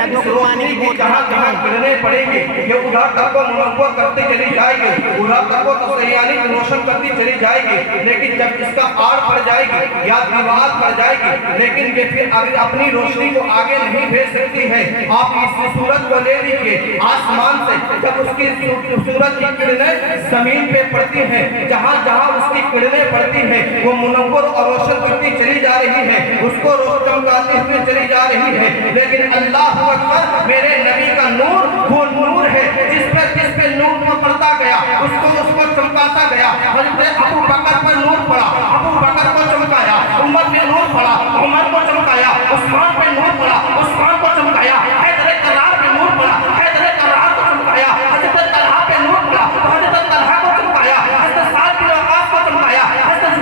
इस रोशनी की जहाँ जहाँ किरणें पड़ेंगी ये उधर तक को मुनव्वर करती चली जाएगी, उधर तक को तसयानी रोशन करती चली जाएगी। लेकिन जब इसका आड़ पड़ जाएगी या दीवार पड़ जाएगी, लेकिन ये फिर अपनी रोशनी को आगे नहीं भेज सकती है। आप इस सूरज को ले लीजिए, आसमान से जब उसकी सूरज की किरणें जमीन पे पड़ती हैं, जहाँ जहाँ उसकी किरणें पड़ती हैं वो मुनव्वर और रोशन करती चली जा रही है, उसको चमकाती हुई चली जा रही है। लेकिन अल्लाह अकबर, मेरे नबी का नूर वो नूर है जिस पे नूर को पड़ता गया उसको चमकाता गया। हज़रत अबू बकर पर नूर पड़ा, अबू बकर को चमकाया। उमर पे नूर पड़ा, उमर को चमकाया। उस्मान पे नूर पड़ा, उस्मान को चमकाया। हैदर करार पे नूर पड़ा, हैदर करार को चमकाया। हज़रत तलहा पे नूर पड़ा, हज़रत तलहा को चमकाया। हज़रत साद बिन वक़ास को चमकाया, हज़रत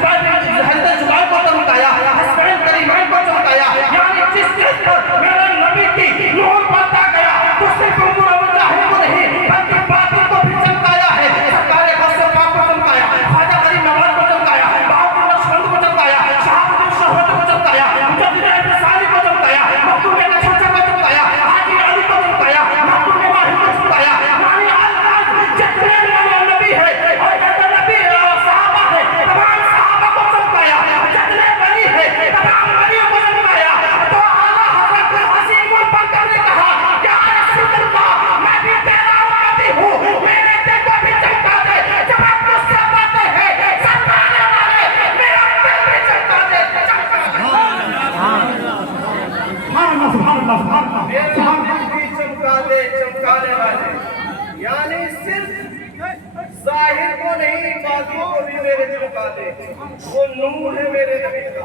जुबैर को चमकाया, हसनैन करीमैन को चमकाया। यानी जिस चीज पर मेरे नबी की नूर पड़ता गया तो सिर्फ मुनव्वर को नहीं बल्कि बातिल को भी चमकाया है। सरकारे गौसे पाक को चमकाया, ख्वाजा गरीब नवाज को चमकाया, बहादुर नक्शबंद को चमकाया, शहाबुद्दीन शहरत को चमकाया, मुजद्दिद इब्न साली को चमकाया, मखदूम नक्शबंद को चमकाया, हाजी अली को चमकाया, मखदूम माही को चमकाया। यानी अल्लाह जितने नबी है और जितने नबी सहाबा है तमाम सहाबा को चमकाया, जितने वली है तमाम वलियों को चमकाया। तो आला हज़रत हसीमुल बकर ने कहा, या रसूल अल्लाह, मैं भी तेरा उम्मती हूँ, मेरे दिल को भी चमका दे। जब आप मुझसे बातें हैं चमकाने वाले, मेरा दिल भी चमका दे। चमका दे चमकाने वाले, यानी सिर्फ जाहिर को नहीं बातों को भी मेरे चमका दे। वो नूर है मेरे नबी का।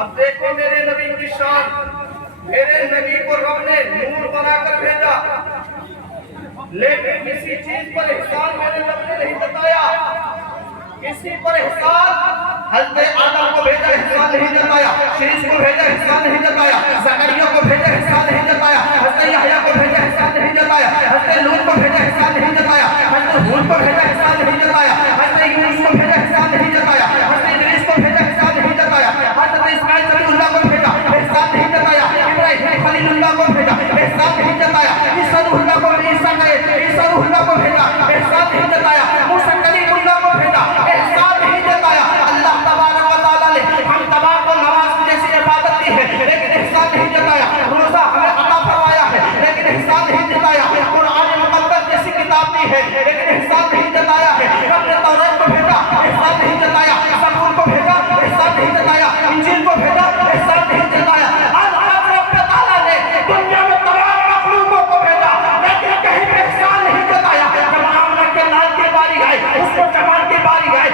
अब देखो मेरे नबी की शान, मेरे नबी को रब ने नूर बनाकर भेजा, लेकिन किसी चीज पर एहसान मेरे रब ने नहीं बताया। किसी पर एहसान, हज़रत आदम को भेजा एहसान नहीं जताया, शीश को भेजा एहसान नहीं जताया, ज़करिया को भेजा एहसान नहीं जताया, हज़रत यहया को भेजा एहसान नहीं जताया, हज़रत लूत को भेजा एहसान नहीं जताया, हज़रत हूद को भेजा एहसान नहीं जताया, हज़रत यूनुस को भेजा एहसान नहीं जताया, हज़रत इदरीस को भेजा एहसान नहीं जताया, हज़रत इस्माइल कलीमुल्लाह को भेजा एहसान नहीं जताया, इब्राहीम खलीलुल्लाह को भेजा एहसान नहीं जताया, ईसा रूहुल्लाह को भेजा एहसान नहीं जताया, मूसा कलीमुल्लाह को भेजा एहसान नहीं जताया। अल्लाह तबारक व तआला ने हम तबार को नमाज जैसी इबादत दी है लेकिन एहसान नहीं जताया, रोज़ा हमें अता फरमाया है लेकिन एहसान नहीं जताया, कुरान मुक़द्दस जैसी किताब दी है लेकिन एहसान नहीं जताया है। हमने तौरात को भेजा एहसान नहीं जताया, ज़बूर को भेजा एहसान नहीं जताया, इंजील को भेजा एहसान नहीं जताया। अल्लाह रब तआला ने दुनिया में तमाम मखलूकों को भेजा लेकिन कहीं पे एहसान नहीं जताया। जब आमना के लाल की बारी आई, उसको जमाल की बारी आई,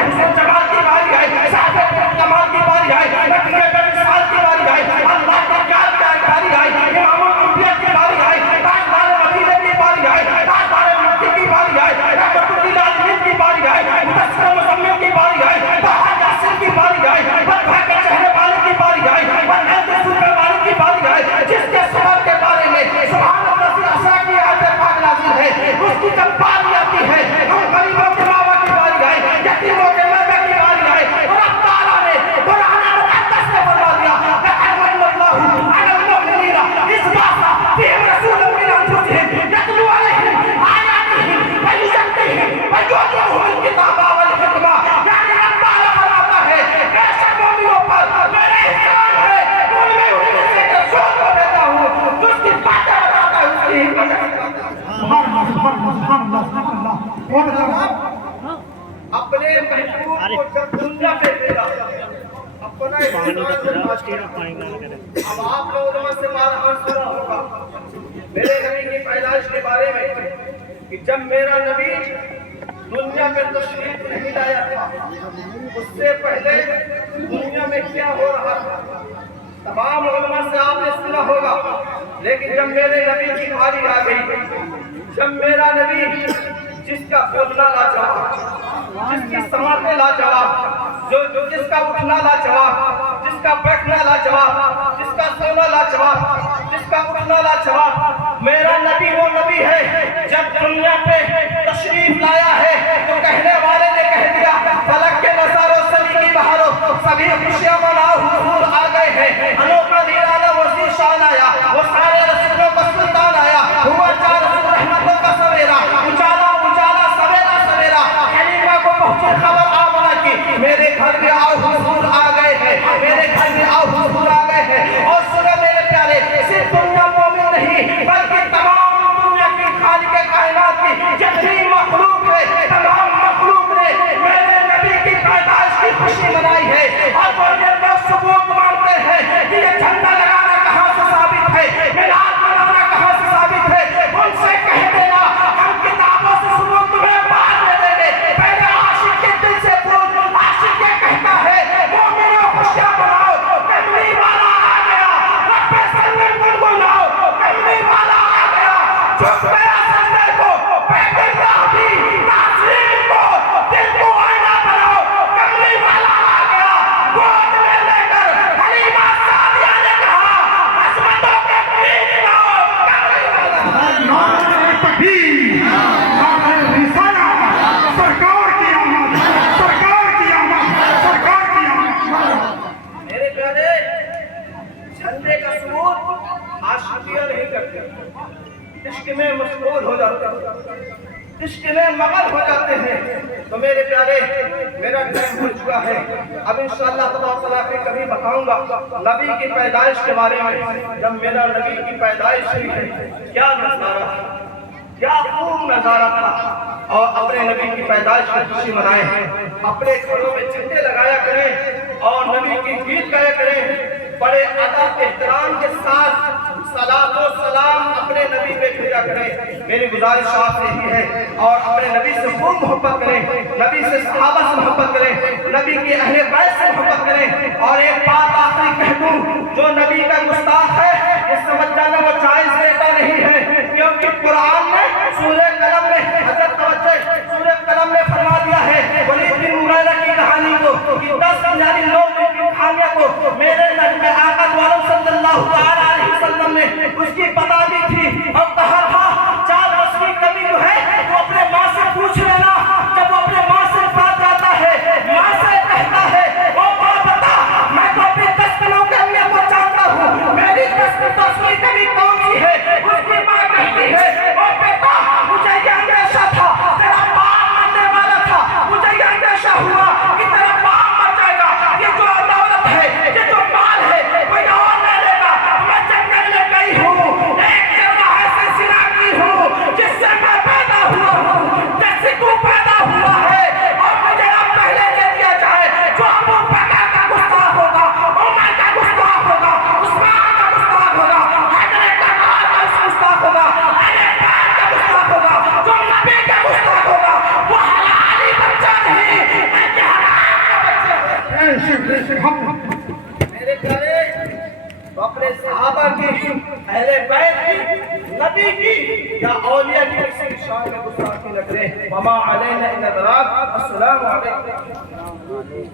हुसैन जमाल की बारी आई, साहब कमाल की बारी आई, मक्के पे मिसाल की बारी आई, अल्लाह के प्यार की बारी आई, इमामुल अंबिया की बारी आई, ताजदार मदीने की बारी आई, ताजदार मक्के की बारी आई, रहमतुल लिल आलमीन की बारी आई, मुदस्सिर मुज़म्मिल की बारी आई, बहा यासीन की बारी आई, बदभा के चेहरे वाले की बारी आई, बदनैन के सूफे वाले की बारी आई, जिसके सबर के बारे में सुभान अल्लाह असा की आयत पाक नाज़िल है, उसकी जब बारी आती है हम गरीबों के मावा की बारी आई, यतीमों के माता की बारी आई। और अब ताला ने कुरान मुक़द्दस में फरमा दिया, अल्लाहु अलल मुमिनीना इस बासा फिहिम रसूलुम मिन अनफुसिहिम यतलू अलैहिम आयातिहिम व युज़क्किहिम व युअल्लिमुहुमुल किताब वल हिकमा। यानी अल्लाह फरमाता है बेशक मोमिनों पर मेरा एहसान है, उनमें उनमें से एक रसूल को भेजा हूँ जो उसकी बातें बताता है, उसकी हिकमत बताता है। अपने महबूब को जब दुनिया पे भेजा अपना अब आप लोगों से मालूम सुना होगा मेरे नबी की पैदाइश के बारे में कि जब मेरा नबी दुनिया में तशरीफ नहीं लाया था उससे पहले दुनिया में क्या हो रहा था तमाम उलमा से आपने सुना होगा। लेकिन जब मेरे नबी की बारी आ गई, जब मेरा नबी जिसका बोलना लाजवाब, जिसकी समातें लाजवाब, जो जिसका उठना लाजवाब, जिसका बैठना लाजवाब, जिसका सोना लाजवाब, जिसका उठना लाजवाब, मेरा नबी वो नबी है जब दुनिया पे तशरीफ लाया है तो कहने वाले ने कह दिया फलक के नज़ारों सभी की बहारों सभी खुशियां मनाओ, हुजूर आ गए हैं, अनोखा निराला वज़ीर शान आया। वो सारे रसूलों گھر میں آؤ حضور آ گئے ہیں، میرے گھر میں آؤ حضور آ گئے ہیں۔ اور سنو میرے پیارے، صرف دنیا مومن نہیں بلکہ تمام دنیا کی خالق کائنات کی جتنی مخلوق ہے، تمام مخلوق نے میرے نبی کی پیدائش کی خوشی منائی ہے۔ اور وہ یہ لوگ ثبوت مانتے ہیں کہ یہ جھنڈا لگانا کہاں سے ثابت ہے، میلاد منانا کہاں سے ثابت ہے، ان سے کہہ دینا ہم کتابوں سے ثبوت تمہیں بعد میں دیں گے، پہلے عاشق کے دل سے پوچھ۔ عاشق یہ کہتا ہے مومنوں خوشیاں مناؤ، کملی والا آ گیا، رب سلم گنگناؤ، کملی والا آ گیا، جھک گیا سجدے کو، بیت اللہ کی تعظیم کو، دل کو آئینہ بناؤ، کملی والا آ گیا۔ گود میں لے کر حلیمہ سعدیہ نے کہا عظمتوں کے پیر لاؤ، کملی والا سرکار کی آمد، سرکار کی آمد، سرکار کی آمد۔ میرے پیارے، جھنڈے کا ثبوت عاشقیاں نہیں کرتے، عشق میں مشغول ہو جاتے ہیں، عشق میں مغل ہو جاتے ہیں۔ تو میرے پیارے، میرا ٹائم ہو چکا ہے، اب انشاءاللہ تبارک تعالیٰ پھر کبھی بتاؤں گا نبی کی پیدائش کے بارے میں۔ جب میرا نبی کی پیدائش ہوئی ہے، کیا نظارہ تھا، کیا خوب نظارہ تھا۔ اور اپنے نبی کی پیدائش کی خوشی منائیں، اپنے گھروں میں جھنڈے لگایا کریں اور نبی کی گیت گایا کریں، بڑے ادب احترام کے ساتھ صلاۃ و سلام اپنے نبی پہ بھیجا کریں۔ میری گزارش آپ سے یہی ہے، اور اپنے نبی سے خوب محبت کریں، نبی سے صحابہ سے محبت کریں، نبی کے اہل بیت سے محبت کریں۔ اور ایک بات آخری کہہ دوں، جو نبی کا گستاخ ہے یہ سمجھ جانا وہ جائز لیتا نہیں ہے، کیونکہ قرآن میں سورہ قلم میں حضرت توجہ سورہ قلم میں فرما دیا ہے ولید بن مغیرہ کی کہانی کو کہ 10 یعنی 9 دن کی کہانیاں کو میرے نبی آقا عالم صلی اللہ علیہ وسلم نے اس کی بتا دی تھی، اور کہا تھا 4 رس کی کمی جو ہے وہ اپنے ماں سے پوچھ لینا۔ جب وہ اپنے ماں سے بات جاتا ہے، ماں سے کہتا ہے وہ ماں بتا میں تو اپنی 10 دنوں کے اہمیت کو جانتا ہوں، میری 10ویں کمی کون سی ہے؟ اس کی ماں کہتی ہے او بیٹا مجھے یہ اندیشہ تھا تیرا باپ مرنے والا تھا، مجھے یہ اندیشہ ہوا کہ تیرا باپ مر جائے گا، یہ جو دولت ہے یہ جو مال ہے کوئی اور لے لے گا، میں جنگل میں گئی ہوں، ایک جگہ ایسے سنا کی ہوں جس سے میں پیدا ہوا ہوں، جیسے تو پیدا ہوا ہے، اور مجھے اب پہلے دے دیا جائے جو ابو بکر کا گستاخ ہوگا، عمر کا گستاخ ہوگا، عثمان کا گستاخ ہوگا، حیدر کرار کا گستاخ ہوگا، اہل بیت کا گستاخ ہوگا، جو نبی کا گستاخ ہوگا وہ حلالی بچہ نہیں بلکہ حرام کا بچہ ہے۔ میرے پیارے، تو اپنے صحابہ کی، اہل بیت کی، نبی کی یا اولیاء کی کسی شان میں گستاخی نہ کریں۔ وما علینا الا البلاغ۔ السلام علیکم۔